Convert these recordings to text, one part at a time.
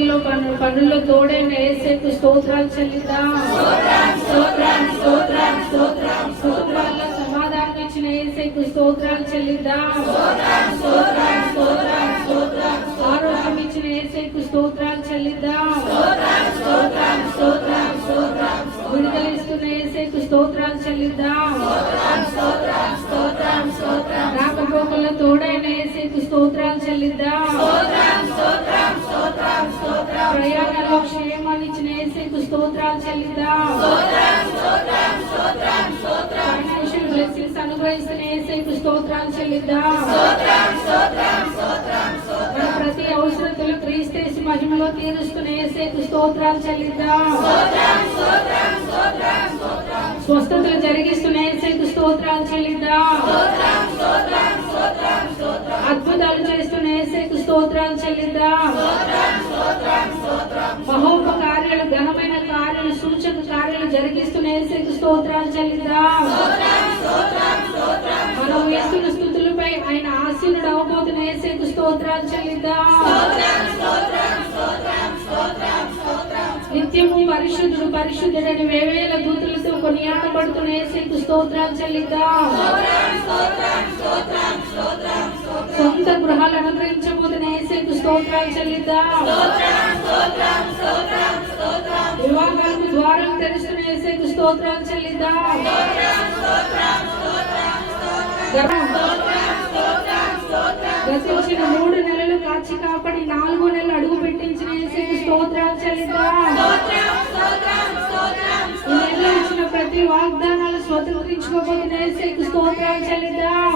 పరిస్థితుల్లో పనుల్లో తోడైన యేసేకు స్తోత్రాలు చెల్లిద్దాం. కుటుంబాల్లో సమాధానం ఇచ్చిన యేసేకు స్తోత్రాలు చెల్లిద్దాం. ఆరోగ్యం ఇచ్చిన యేసేకు స్తోత్రాలు చెల్లిద్దాం. విడుదల ఇస్తున్న యేసేకు స్తోత్రాలు చెల్లిద్దాం. రాకపోకల్లో తోడైన యేసేకు స్తోత్రాలు చెల్లిద్దాం. ప్రయాణంలో క్షేమాన్ని ఇచ్చిన యేసేకు స్తోత్రాలు చెల్లిద్దాం. ఫైనాన్షియల్ బ్లెస్సింగ్స్ అనుగ్రహిస్తున్న యేసేకు స్తోత్రాలు చెల్లిద్దాం. ప్రతి అవసరతలు క్రీస్తు మహిమలో తీరుస్తున్న యేసేకు స్తోత్రాలు చెల్లిద్దాం. స్వస్థతలు జరిగిస్తున్న యేసేకు స్తోత్రాలు చెల్లిద్దాం. అద్భుతాలు చేస్తున్న యేసేకు స్తోత్రాలు చెల్లిద్దాం. మహోపకార్యాలు, ఘనమైన కార్యాలు, సూచక కార్యాలు జరిగిస్తున్న యేసేకు స్తోత్రాలు చెల్లిద్దాం. మనం వేస్తున్న స్తుతులపై ఆయన ఆసీనుడు అవబోతున్న యేసేకు స్తోత్రాలు చెల్లిద్దాం. నిత్యము పరిశుద్ధుడు పరిశుద్ధుడని వేవేల దూతలతో కొనియాడబడుతున్న యేసేకు స్తోత్రాలు చెల్లిద్దాం. సొంత గృహాలు అనుగ్రహించబోతున్న యేసేకు స్తోత్రాలు చెల్లిద్దాం. వివాహాలకు ద్వారం తెరుస్తున్న యేసేకు స్తోత్రాలు చెల్లిద్దాం. గతించిన 3 నెలలు కాచి కాపాడి 4వ నెలలు అడుగు పెట్టించిన యేసేకు స్తోత్రాలు చెల్లిద్దాం. ఈ నెలలో ఇచ్చిన ప్రతి వాగ్దానాలు స్వతంత్రించుకోబోతున్న యేసేకు స్తోత్రాలు చెల్లిద్దాం.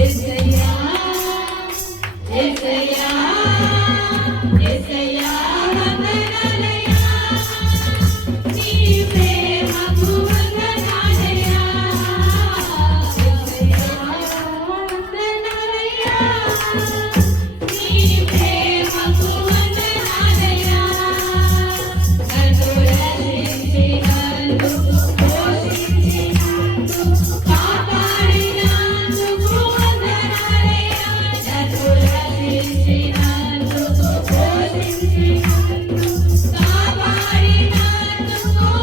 యేసయ్యా యేసయ్యా యేసయ్యా వందనాలయ్యా నీ ప్రేమకు వందనాలయ్యా యేసయ్యా వందనాలయ్యా నీ ప్రేమకు వందనాలయ్యా నన్ను రక్షించినందుకు పోషించినందుకు కాపాడినందుకు వందనాలయ్యా నన్ను రక్షించినందుకు పోషించినందుకు కాపాడినందుకు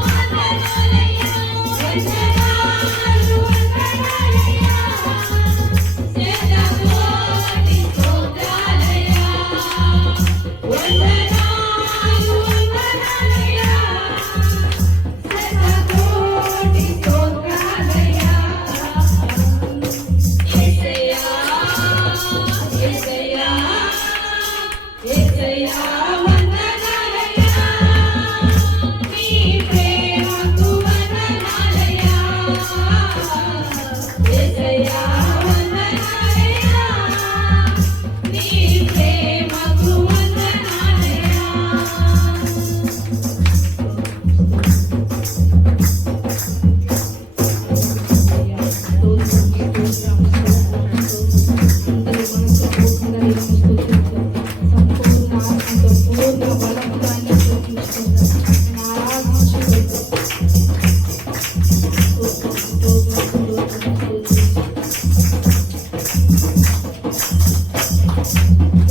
వందనాలయ్యా వందనాలు వందనాలయ్యా శతకోటి స్తోత్రాలయ్యా వందనాలు వందనాలయ్యా శతకోటి స్తోత్రాలయ్యా యేసయ్యా యేసయ్యా యేసయ్యా వందనాలయ్యా నీ ప్రేమకు వందనాలయ్యా యేసయ్యా వందనాలయ్యా నీ ప్రేమకు వందనాలయ్యా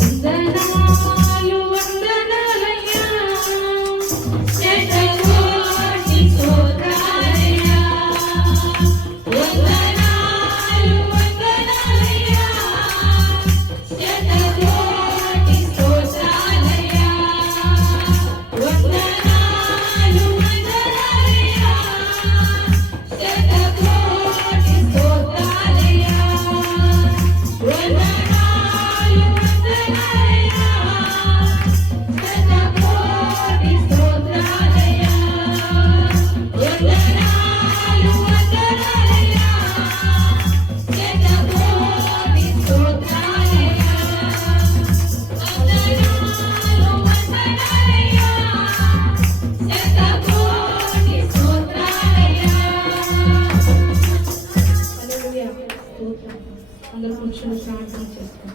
వందనాలు వందనాలయ్యా శతకోటి స్తోత్రాలయ్యా వందనాలు వందనాలయ్యా శతకోటి స్తోత్రాలయ్యా వందనాలు వందనాలయ్యా శతకోటి స్తోత్రాలయ్యా వందనాలు వందనాలయ్యా శతకోటి స్తోత్రాలయ్యా వందనాలు వందనాలయ్యా శతకోటి స్తోత్రాలయ్యా వందనాలు వందనాలయ్యా శతకోటి స్తోత్రాలయ్యా హల్లెలూయా స్తోత్రం అందరూ కూర్చొని ప్రార్థన చేసుకోండి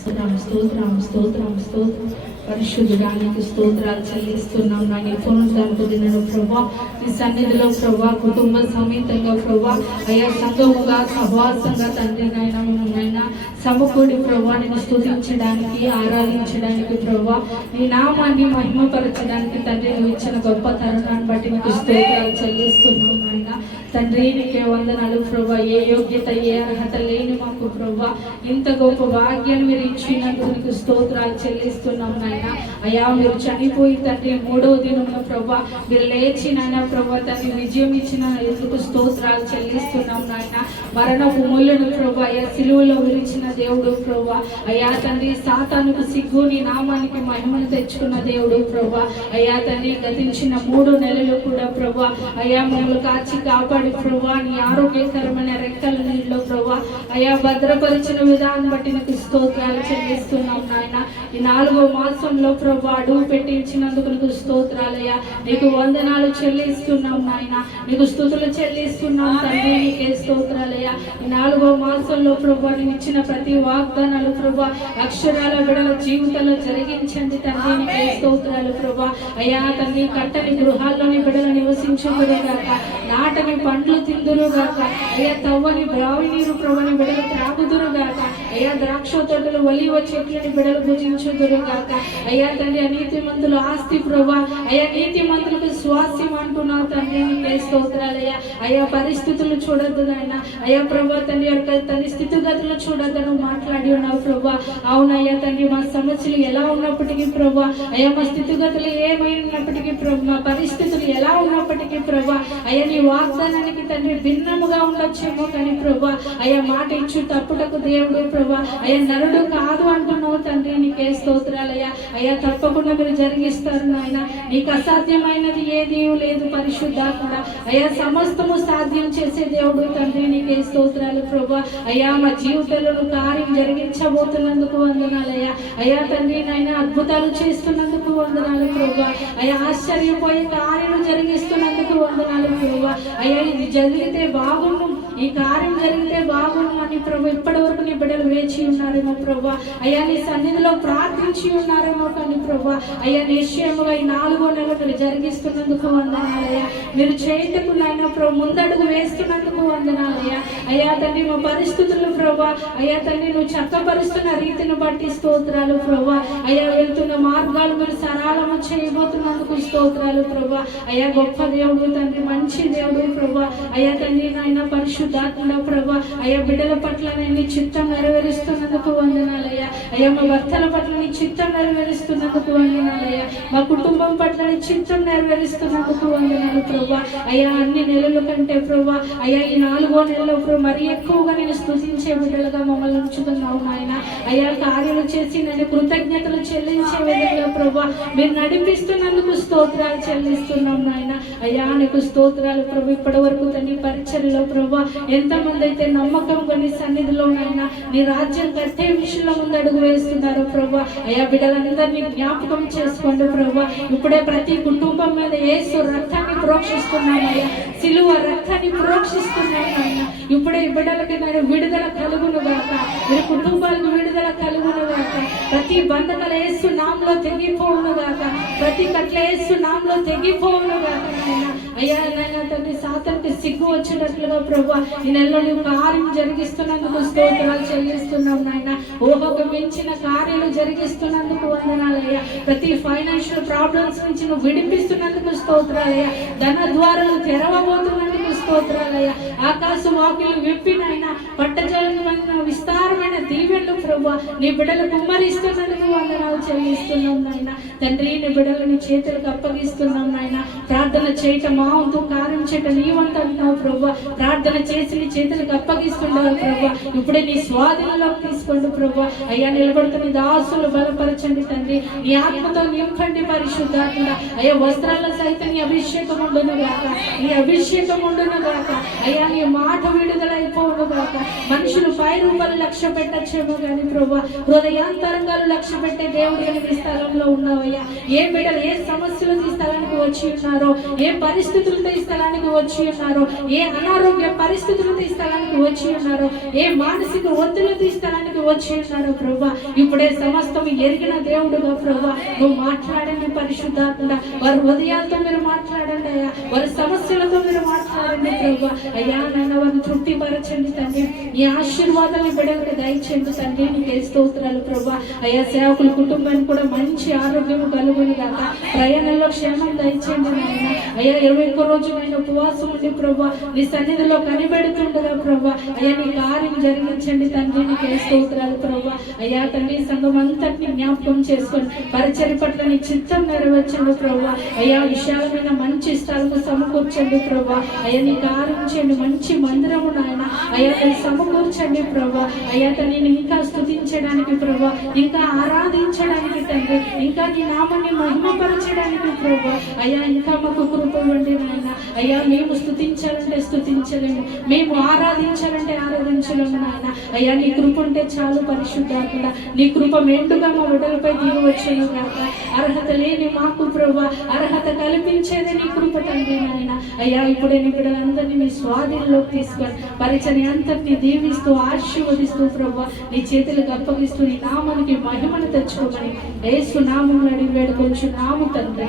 స్తోత్రం స్తోత్రం స్తోత్రం స్తోత్రం పరిశుద్ధుడానికి స్తోత్రాలు చెల్లిస్తున్నాం నా నీ పునరుద్ధరణకు దినను ప్రభా నీ సన్నిధిలో ప్రభా కుటుంబ సమేతంగా ప్రభా అయ్యా సంఘముగా సహవాసంగా తండ్రి నాయన నైనా సమకూడి ప్రభా నేను స్తుతించడానికి ఆరాధించడానికి ప్రభా నీ నామాన్ని మహిమపరచడానికి తండ్రి నువ్వు ఇచ్చిన గొప్ప తరుణాన్ని బట్టి నీకు స్తోత్రాలు చెల్లిస్తున్నాం నాయన తండ్రి నీకే వందనాలు ప్రభా ఏ యోగ్యత ఏ అర్హత లేని మాకు ప్రభా ఇంత గొప్ప భాగ్యాన్ని మీరు ఇచ్చినందుకు నీకు స్తోత్రాలు చెల్లిస్తున్నాం నాయన అయ్యా మీరు చనిపోయి తండ్రి 3వ దినమున ప్రభా మీరు లేచి నాయన ప్రభా తండ్రి విజయం ఇచ్చిన ఎందుకు స్తోత్రాలు చెల్లిస్తున్నాం నాయన మరణపు ముళ్ళను ప్రభా అయ్యా సిలువలో విరిచిన దేవుడు ప్రభా అయ్యా తండ్రి సాతానుకు సిగ్గు నీ నామానికి మహిమను తెచ్చుకున్న దేవుడు ప్రభా అయ్యా తండ్రి గతించిన 3 నెలలు కూడా ప్రభా అయ్యా మమ్మల్ని కాచి కాపాడి ప్రభా నీ ఆరోగ్యకరమైన రెక్కల నీళ్ళలో ప్రభా అయ్యా భద్రపరిచిన విధానం బట్టి నీకు స్తోత్రాలు చెల్లిస్తున్నాం నాయన ఈ 4వ మాసంలో ప్రభా అడుగు పెట్టించినందుకు నీకు స్తోత్రాలయ్యా నీకు వందనాలు చెల్లిస్తున్నాం నాయన నీకు స్తుతులు చెల్లిస్తున్నాం తండ్రి నీకే స్తోత్రాలయ్యా ఈ 4వ మాసంలో ప్రభా నేను ఇచ్చిన ప్రతి వాగ్దానాలు ప్రభా అక్షరాల బిడల జీవితంలో జరిగించండి తండ్రి నీకే స్తోత్రాలు ప్రభా అయ్యా తండ్రి కట్టని గృహాల్లోని బిడలు నివసించుదురుగాక నాటని పండ్లు తిందురుగాక అయ్యా తవ్వని బావి నీరు ప్రభని బిడలు త్రాగుదురుగాక అయ్యా ద్రాక్ష తోటలు ఒలివ చెట్లని బిడలు భుజించుదురుగాక అయ్యా తండ్రి నీతిమంతులు ఆస్తి ప్రభా అయ్యా నీతిమంతులకు స్వాస్యం అంటున్నావు తండ్రి నీకే స్తోత్రాలయ్యా అయ్యా పరిస్థితులు చూడద్దు నాయన అయ్యా ప్రభా తండ్రి యొక్క తండ్రి స్థితిగతులు చూడద్దు మాట్లాడి ఉన్నావు ప్రభా అవునయ్యా తండ్రి మా సమస్యలు ఎలా ఉన్నప్పటికీ ప్రభా అయ్యా మా స్థితిగతులు ఏమైనప్పటికీ ప్రభు మా పరిస్థితులు ఎలా ఉన్నప్పటికీ ప్రభా అయ్యా నీ వాగ్దానానికి తండ్రి భిన్నముగా ఉండొచ్చేమో కానీ ప్రభా అయ్యా మాట ఇచ్చు తప్పుటకు దేవుడు ప్రభా ప్రభా. అయ్యా నరుడు కాదు అంటున్నావు తండ్రి, నీకే స్తోత్రాలయ్యా. అయ్యా తప్పకుండా మీరు జరిగిస్తారు నాయన, నీకు అసాధ్యమైనది ఏదీ లేదు పరిశుద్ధాత్మ. అయ్యా సమస్తము సాధ్యం చేసే దేవుడు తండ్రి, నీకే స్తోత్రాలు ప్రభా. అయ్యా మా జీవితంలో కార్యం జరిగించబోతున్నందుకు వందనాలయ్యా. అయ్యా తండ్రి నాయన అద్భుతాలు చేస్తున్నందుకు వందనాలు ప్రభా. అయ్యా ఆశ్చర్యపోయే కార్యాలు జరిగిస్తున్నందుకు వందనాలు ప్రభా. అయ్యా ఇది జరిగితే బాగుండు, ఈ కార్యం జరిగితే బాగుండు అని ప్రభు ఇప్పటి వరకు నీ బిడ్డలు వేచి ఉన్నారేమో ప్రభా. అయ్యా నీ సన్నిధిలో ప్రార్థించి ఉన్నారేమో కానీ ప్రభా. అయ్యా నిశ్చయముగా ఈ 4వ నెల మీరు జరిగిస్తున్నందుకు వందనాలయ్యా. మీరు చేయటకు నాయన ప్రభు ముందడుగు వేస్తున్నందుకు వందనాలయ్యా. అయ్యా తండ్రి మా పరిస్థితులు ప్రభా, అయ్యా తండ్రి నువ్వు చక్కపరుస్తున్న రీతిని బట్టి స్తోత్రాలు ప్రభా. అయ్యా వెళ్తున్న మార్గాలు మీరు సరళము చేయబోతున్నందుకు స్తోత్రాలు ప్రభా. అయ్యా గొప్ప దేవుడు తండ్రి, మంచి దేవుడు ప్రభా. అయ్యా తండ్రి నాయన పరిశుద్ధాత్మ ప్రభా. అయ్యా బిడ్డల పట్ల నీ చిత్తం నెరవేరుస్తున్నందుకు వందనాలయ్యా. అయ్యా మా భర్తల పట్ల నీ చిత్తం నెరవేరుస్తున్నందుకు వందనాలయ్యా. మా కుటుంబం పట్ల నీ చిత్తం నెరవేరుస్తున్నందుకు వందనాలు ప్రభా. అయ్యా అన్ని నెలల కంటే ప్రభా, అయ్యా ఈ 4వ నెలలో మరి ఎక్కువగా నేను స్తుతించే బిడ్డలుగా మమ్మల్ని ఉంచుతున్నావు నాయన. అయ్యా కార్యాలు చేసి నేను కృతజ్ఞతలు చెల్లించే విధంగా ప్రభా మీరు నడిపిస్తున్నందుకు స్తోత్రాలు చెల్లిస్తున్నాం నాయన. అయ్యా నీకు స్తోత్రాలు ప్రభు. ఇప్పటి వరకు తండ్రి పరిచర్యలో ప్రభా ఎంతమంది అయితే నమ్మకం నీ సన్నిధిలో నాయన నీ రాజ్యం కట్టే విషయంలో ముందు అడుగు వేస్తున్నారు ప్రభా. అయ్యా బిడ్డలందరినీ జ్ఞాపకం చేసుకోండి ప్రభా. ఇప్పుడే ప్రతి కుటుంబం మీద యేసు రక్తాన్ని ప్రోక్షిస్తున్నామయ్యా, సిలువ రక్తాన్ని ప్రోక్షిస్తున్నామయ్యా. ఇప్పుడే బిడ్డలకి నేను విడుదల కలుగును గాక, మీరు కుటుంబాలకు విడుదల కలుగును గాక. ప్రతి బంధకాలు యేసు నామములో తెగిపోవును గాక, ప్రతి కట్ల యేసు నామములో తెగిపోవును గాక నాయన. అయ్యా నాయన తండ్రి సాతానుకి సిగ్గు వచ్చినట్లుగా ప్రభా ఈ నెలలో నువ్వు కార్యం జరిగిస్తున్నందుకు స్తోత్రాలు చెల్లిస్తున్నాం నాయన. ఊహకు మించిన కార్యాలు జరిగిస్తున్నందుకు వందనాలయ్యా. ప్రతి ఫైనాన్షియల్ ప్రాబ్లమ్స్ నుంచి నువ్వు విడిపిస్తున్నందుకు స్తోత్రాలయ్యా. ధన ద్వారాలు తెరవబోతున్నందుకు స్తోత్రాలయ్యా. ఆకాశ వాకులు విప్పినైనా పట్టజలమైన విస్తారమైన దీవెనలు ప్రభా నీ బిడ్డలు కుమ్మరిస్తున్నందుకు వందనాలు చెల్లిస్తున్నాం నాయన. తండ్రి నీ బిడ్డలు నీ చేతులకు అప్పగిస్తున్నాం నాయన. ప్రార్థన చేయటం మా వంతు, కార్యం చేయటం నీ వంతు అంటున్నావు ప్రభా. ప్రార్థన చేసి నీ చేతులకు అప్పగిస్తుండవు ప్రభా. ఇప్పుడే నీ స్వాధీనంలోకి తీసుకోండి ప్రభా. అయ్యా నిలబడుతున్న దాసులు బలపరచండి తండ్రి, నీ ఆత్మతో నింపండి పరిశుద్ధాత్మ. అయ్యా వస్త్రాల సైతం నీ అభిషేకం ఉండును గాక, నీ అభిషేకం ఉండును గాక. అయ్యా నీ మాట విడుదల అయిపోవును గాక. మనుషులు పై రూపాయలు లక్ష్య పెట్టచ్చేమో కానీ ప్రభా హృదయాంతరంగాలు లక్ష్య పెట్టే దేవుడు ఈ స్థలంలో ఉన్నావయ్యా. ఏ బిడ్డలు ఏ సమస్యలు ఈ స్థలానికి వచ్చి ఉన్నారో, ఏ పరిస్థితులతో ఈ స్థలానికి వచ్చి ఉన్నారో, ఏ అనారోగ్య పరిస్థితులతో ఈ స్థలానికి వచ్చి ఉన్నారో, ఏ మానసిక ఒత్తిడితో ఈ స్థలానికి వచ్చి ఉన్నారో ప్రభా ఇప్పుడే సమస్తం ఎరిగిన దేవుడుగా ప్రభా నువ్వు మాట్లాడండి పరిశుద్ధాత్మ. వారి హృదయాలతో మీరు మాట్లాడండి అయ్యా, వారి సమస్యలతో మీరు మాట్లాడండి ప్రభా. అయ్యా నాన్న వారిని తృప్తిపరచండి తండ్రి, నీ ఆశీర్వాదాలను బిడ్డలకు దయచేయండి తండ్రి. నీకే స్తోత్రాలు ప్రభా. అయ్యా సేవకుల కుటుంబానికి కూడా మంచి ఆరోగ్యం కలుగును గాక, ప్రయాణంలో క్షేమం దయచేయండి నాయన. అయ్యా 21 రోజులైన ఉపవాసం ఉండి ప్రభా నీ సన్నిధిలో కనిపెడుతుండగా ప్రభా అయ్యా నీ కార్యం జరిగించండి తండ్రి. నీకే స్తోత్రాలు ప్రభా. అయ్యా తండ్రి సంఘం అంతటిని జ్ఞాపకం చేసుకొని పరిచర్య పట్ల నీ చిత్తం నెరవేర్చండి ప్రభా. అయ్యా విశాలమైన మంచి స్థలము సమకూర్చండి ప్రభా. అయ్యా నీ కార్యం చేయండి, మంచి మందిరము నాయన అయ్యా నీ సమకూర్చండి ప్రభా. అయ్యా తండ్రిని ఇంకా స్తుతించడానికి ప్రభా, ఇంకా ఆరాధించడానికి తండ్రి, ఇంకా నీ నామాన్ని మహిమపరచడానికి ప్రభా అయ్యా ఇంకా మాకు కృప ఇవ్వండి నాయన. అయ్యా మేము స్తుతించాలంటే స్తుతించలేము, మేము ఆరాధించాలంటే ఆరాధించలేము నాయన. అయ్యా నీ కృప ఉంటే చాలు పరిశుద్ధాత్మ. నీ కృప మెండుగా మా బిడ్డలపై దిగి వచ్చాను కాక. అర్హత లేని మాకు ప్రభా అర్హత కల్పించేది నీ కృప తండ్రి నాయన. అయ్యా ఇప్పుడే నీ బిడ్డలందరినీ నీ స్వాధీనంలోకి తీసుకొని పరిచర్య అంతటిని దీవిస్తూ ఆశీర్వదిస్తూ ప్రభా నీ చేతులకు అప్పగిస్తూ నీ నామానికి మహిమను తెచ్చుకోమని యేసు నామములో అడిగి వేడుకొంచున్నాము తండ్రి.